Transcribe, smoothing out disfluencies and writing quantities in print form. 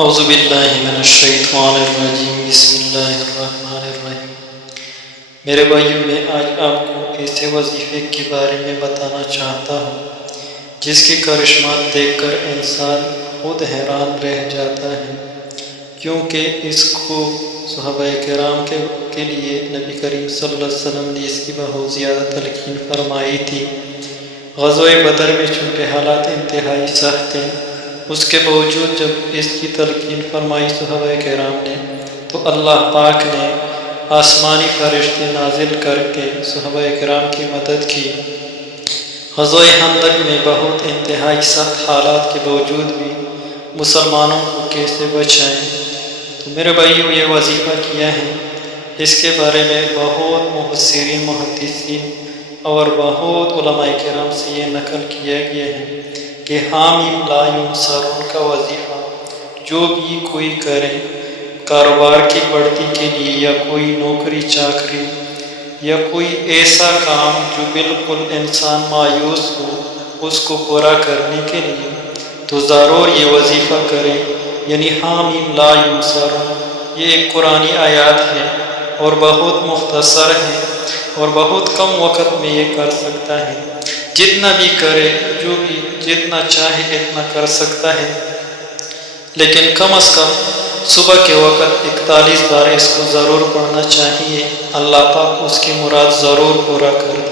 اعوذ باللہ من الشیطان الرجیم بسم اللہ الرحمن الرحیم۔ میرے بھائیوں، میں آج آپ کو ایسے وظیفے کے بارے میں بتانا چاہتا ہوں جس کے کرشمات دیکھ کر انسان خود حیران رہ جاتا ہے، کیونکہ اس کو صحابہ کرام کے لیے نبی کریم صلی اللہ علیہ وسلم نے اس کی بہت زیادہ تلقین فرمائی تھی۔ غزوہ بدر میں چونکہ حالات انتہائی سخت تھے، اس کے باوجود جب اس کی تلقین فرمائی صحابہ کرام نے تو اللہ پاک نے آسمانی فرشتے نازل کر کے صحابہ کرام کی مدد کی۔ غزوہ خندق میں بہت انتہائی سخت حالات کے باوجود بھی مسلمانوں کو کیسے بچائیں، تو میرے بھائیوں یہ وظیفہ کیا ہے، اس کے بارے میں بہت مفسرین محدثین اور بہت علماء کرام سے یہ نقل کیا گیا ہے کہ حامیم لا ینصرون کا وظیفہ جو بھی کوئی کرے کاروبار کی بڑھتی کے لیے، یا کوئی نوکری چاکری، یا کوئی ایسا کام جو بالکل انسان مایوس ہو اس کو پورا کرنے کے لیے، تو ضرور یہ وظیفہ کرے، یعنی حامیم لا ینصرون۔ یہ ایک قرآنی آیات ہے اور بہت مختصر ہے اور بہت کم وقت میں یہ کر سکتا ہے۔ جتنا بھی کرے، جو بھی جتنا چاہے اتنا کر سکتا ہے، لیکن کم از کم صبح کے وقت 41 بار اس کو ضرور پڑھنا چاہیے۔ اللہ پاک اس کی مراد ضرور پورا کر دے۔